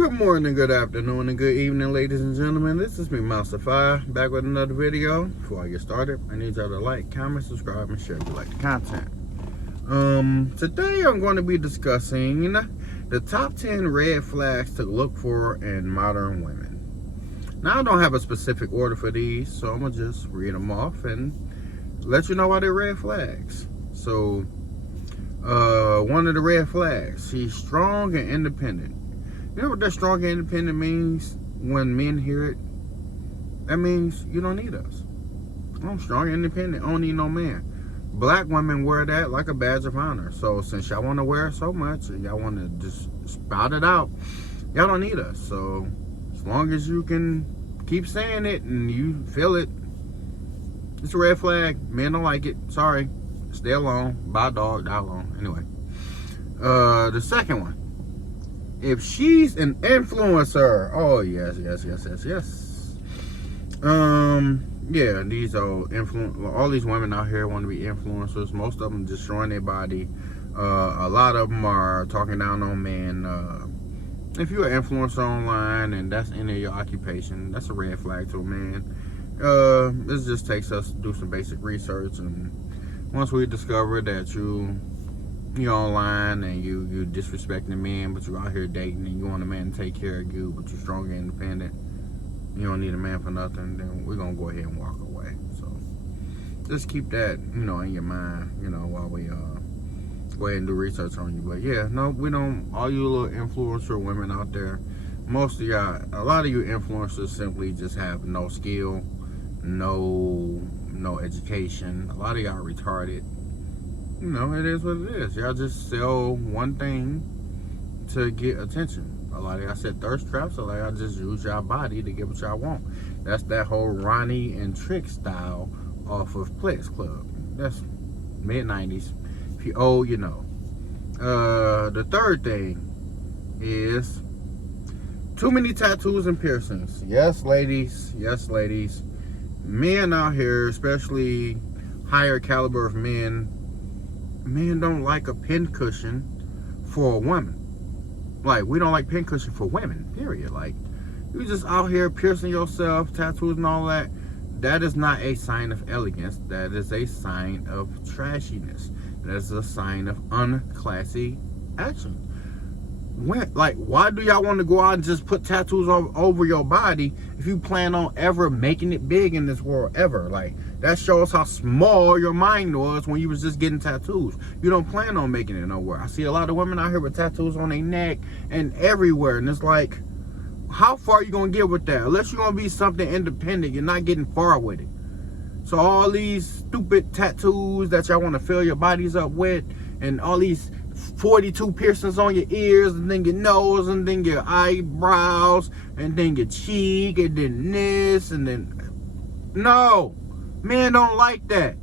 Good morning, good afternoon, and good evening, ladies and gentlemen. This is me, Master Five, back with another video. Before I get started, I need y'all to like, comment, subscribe, and share if you like the content. Today I'm going to be discussing the top 10 red flags to look for in modern women. Now, I don't have a specific order for these, so I'm going to just read them off and let you know why they're red flags. So, one of the red flags, she's strong and independent. You know what that strong and independent means when men hear it? That means you don't need us. I'm strong and independent. I don't need no man. Black women wear that like a badge of honor. So since y'all want to wear it so much and y'all want to just spout it out, y'all don't need us. So as long as you can keep saying it and you feel it, it's a red flag. Men don't like it. Sorry. Stay alone. Bye, dog. Die alone. Anyway. The second one. If she's an influencer, oh yes. Yeah, these are all these women out here want to be influencers. Most of them destroying their body. A lot of them are talking down on men. If you're an influencer online and that's any of your occupation, that's a red flag to a man. This just takes us to do some basic research, and once we discover that you're online and you disrespecting men, but you're out here dating and you want a man to take care of you, but you're strong and independent, you don't need a man for nothing, then we're gonna go ahead and walk away. So just keep that in your mind, while we go ahead and do research on you. But yeah, no, we don't. All you little influencer women out there, most of y'all, a lot of you influencers simply just have no skill, no education. A lot of y'all are retarded. It is what it is. Y'all just sell one thing to get attention. A lot of y'all set thirst traps, so y'all just use y'all body to get what y'all want. That's that whole Ronnie and Trick style off of Plex Club. That's mid-90s. If you old, you know. The third thing is too many tattoos and piercings. Yes, ladies. Yes, ladies. Men out here, especially higher caliber of men don't like a pincushion for a woman. Like, we don't like pincushion for women, period. Like, you just out here piercing yourself, tattoos and all that. That is not a sign of elegance. That is a sign of trashiness. That is a sign of unclassy action. Why do y'all want to go out and just put tattoos over your body if you plan on ever making it big in this world, ever? Like, that shows how small your mind was when you was just getting tattoos. You don't plan on making it nowhere. I see a lot of women out here with tattoos on their neck and everywhere, and it's like, how far are you gonna get with that? Unless you're gonna be something independent, you're not getting far with it. So all these stupid tattoos that y'all want to fill your bodies up with, and all these 42 piercings on your ears, and then your nose, and then your eyebrows, and then your cheek, and then this, and then... No! Men don't like that.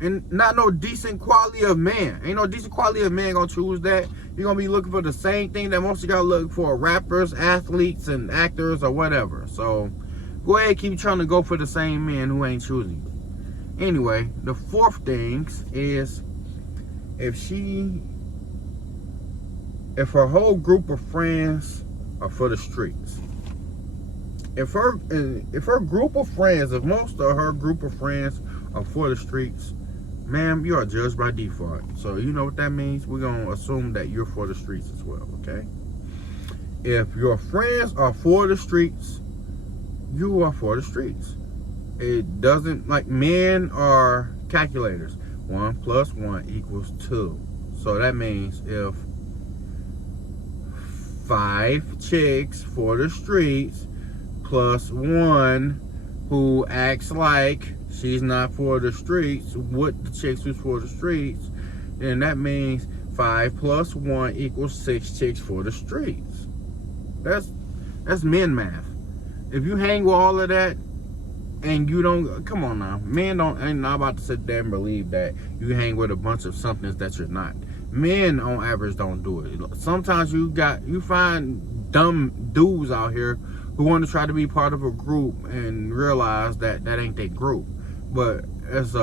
And not no decent quality of man. Ain't no decent quality of man gonna choose that. You're gonna be looking for the same thing that most of y'all look for: rappers, athletes, and actors, or whatever. So go ahead, keep trying to go for the same man who ain't choosing you. Anyway, the fourth thing is if her whole group of friends are for the streets. If most of her group of friends are for the streets, ma'am, you are judged by default. So you know what that means? We're going to assume that you're for the streets as well, okay? If your friends are for the streets, you are for the streets. It doesn't, like, men are calculators. 1 + 1 = 2. So that means if 5 chicks for the streets plus 1 who acts like she's not for the streets with the chicks who's for the streets, then that means 5 + 1 = 6 chicks for the streets. That's men math. If you hang with all of that and you don't, come on now, men ain't not about to sit there and believe that you hang with a bunch of somethings that you're not. Men on average don't do it. Sometimes you find dumb dudes out here who want to try to be part of a group and realize that ain't their group. But as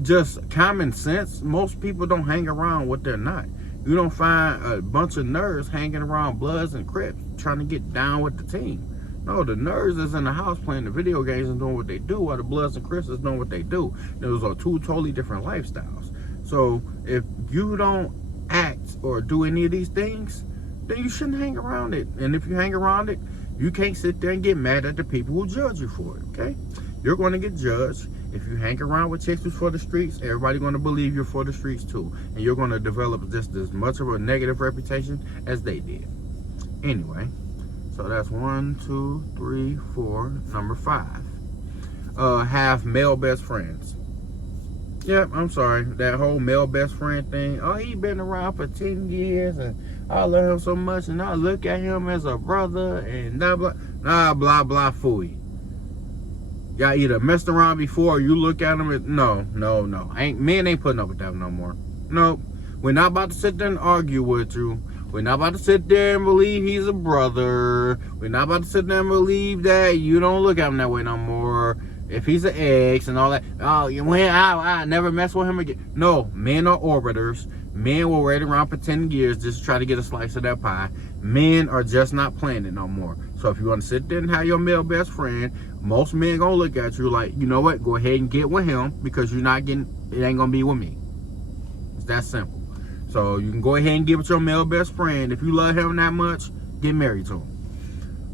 just common sense, most people don't hang around what they're not. You don't find a bunch of nerds hanging around Bloods and Crips trying to get down with the team. No, the nerds is in the house playing the video games and doing what they do, while the Bloods and Crips is doing what they do. Those are two totally different lifestyles. So if you don't act or do any of these things, then you shouldn't hang around it. And if you hang around it, you can't sit there and get mad at the people who judge you for it, okay? You're going to get judged. If you hang around with chicks who's for the streets, everybody's going to believe you're for the streets too. And you're going to develop just as much of a negative reputation as they did. Anyway, so that's 1, 2, 3, 4. Number 5. Have male best friends. Yep, I'm sorry. That whole male best friend thing. Oh, he been around for 10 years and I love him so much and I look at him as a brother and blah, blah, blah, blah, phooey. Y'all either messed around before or you look at him as, no. Men ain't putting up with that no more. Nope. We're not about to sit there and argue with you. We're not about to sit there and believe he's a brother. We're not about to sit there and believe that you don't look at him that way no more. If he's an ex and all that, oh, I never mess with him again. No, men are orbiters. Men will wait around for 10 years just to try to get a slice of that pie. Men are just not playing it no more. So if you want to sit there and have your male best friend, most men gonna look at you like, you know what, go ahead and get with him because you're not getting, it ain't gonna be with me. It's that simple. So you can go ahead and get with your male best friend. If you love him that much, get married to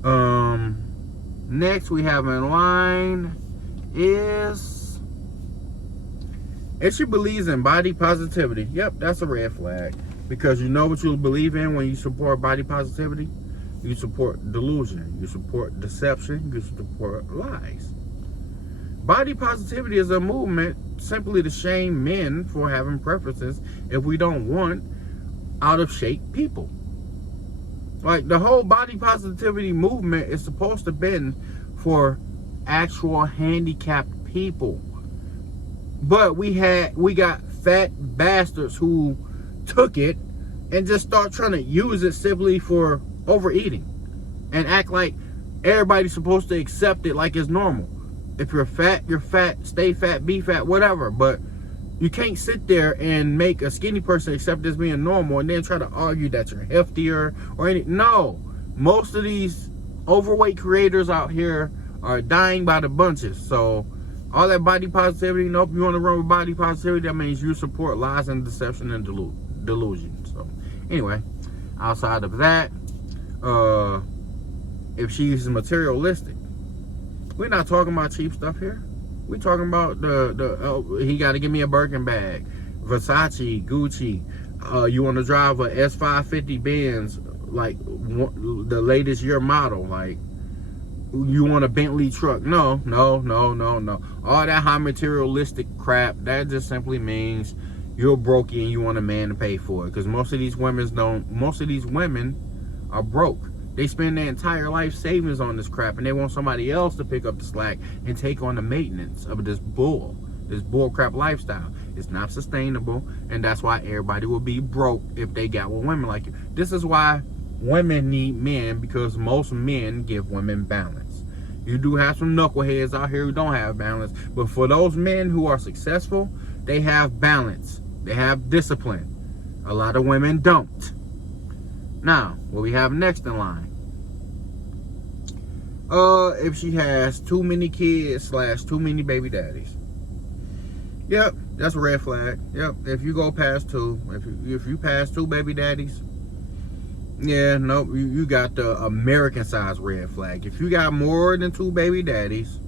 him. Next we have in line is if she believes in body positivity. Yep, that's a red flag, because you know what you believe in when you support body positivity. You support delusion, you support deception, you support lies. Body positivity is a movement simply to shame men for having preferences if we don't want out of shape people. Like, the whole body positivity movement is supposed to be for actual handicapped people, but we got fat bastards who took it and just start trying to use it simply for overeating and act like everybody's supposed to accept it like it's normal. If you're fat, you're fat. Stay fat, be fat, whatever. But you can't sit there and make a skinny person accept this being normal and then try to argue that you're healthier or anything. No, most of these overweight creators out here are dying by the bunches. So all that body positivity, nope, you want to run with body positivity, that means you support lies and deception and delusion. So anyway, outside of that, if she's materialistic, we're not talking about cheap stuff here. We're talking about he got to give me a Birkin bag, Versace, Gucci. You want to drive a S550 Benz, like the latest year model, like you want a Bentley truck. No. All that high materialistic crap, that just simply means you're broke and you want a man to pay for it. Because most of these women are broke. They spend their entire life savings on this crap, and they want somebody else to pick up the slack and take on the maintenance of this bull crap lifestyle. It's not sustainable, and that's why everybody will be broke if they got with women like you. This is why women need men, because most men give women balance. You do have some knuckleheads out here who don't have balance, but for those men who are successful, they have balance. They have discipline. A lot of women don't. Now, what we have next in line. If she has too many kids / too many baby daddies. Yep, that's a red flag. Yep, if you go past 2, if you pass 2 baby daddies, yeah, nope, you got the American size red flag. If you got more than 2 baby daddies,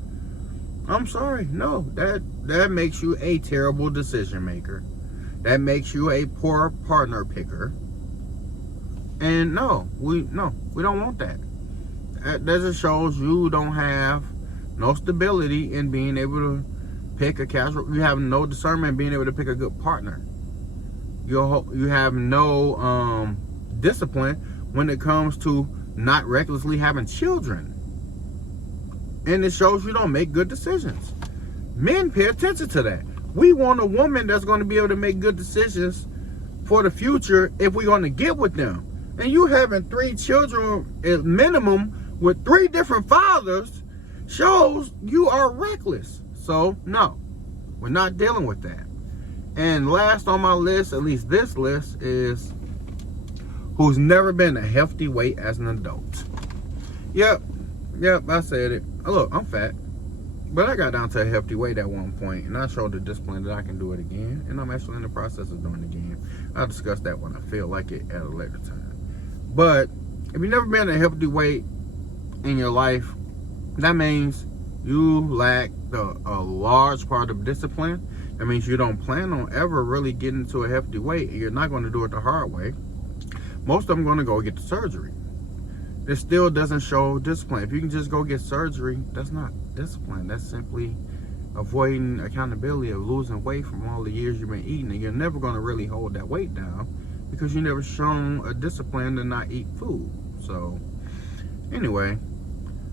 I'm sorry, no, that makes you a terrible decision maker. That makes you a poor partner picker. And no, we don't want that. That just shows you don't have no stability in being able to pick a casual. You have no discernment in being able to pick a good partner. You have no discipline when it comes to not recklessly having children. And it shows you don't make good decisions. Men pay attention to that. We want a woman that's going to be able to make good decisions for the future if we're going to get with them. And you having 3 children at minimum with 3 different fathers shows you are reckless. So no, we're not dealing with that. And last on my list, at least this list, is who's never been a healthy weight as an adult. Yep, I said it. Look, I'm fat, but I got down to a healthy weight at one point, and I showed the discipline that I can do it again, and I'm actually in the process of doing it again. I'll discuss that when I feel like it at a later time. But if you've never been a healthy weight in your life, that means you lack a large part of discipline. That means you don't plan on ever really getting to a healthy weight, and you're not going to do it the hard way. Most of them going to go get the surgery. It still doesn't show discipline. If you can just go get surgery, that's not discipline. That's simply avoiding accountability of losing weight from all the years you've been eating, and you're never going to really hold that weight down because you never shown a discipline to not eat food. So anyway,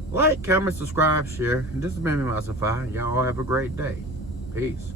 like, comment, subscribe, share. This has been me, Masafai. Y'all have a great day. Peace.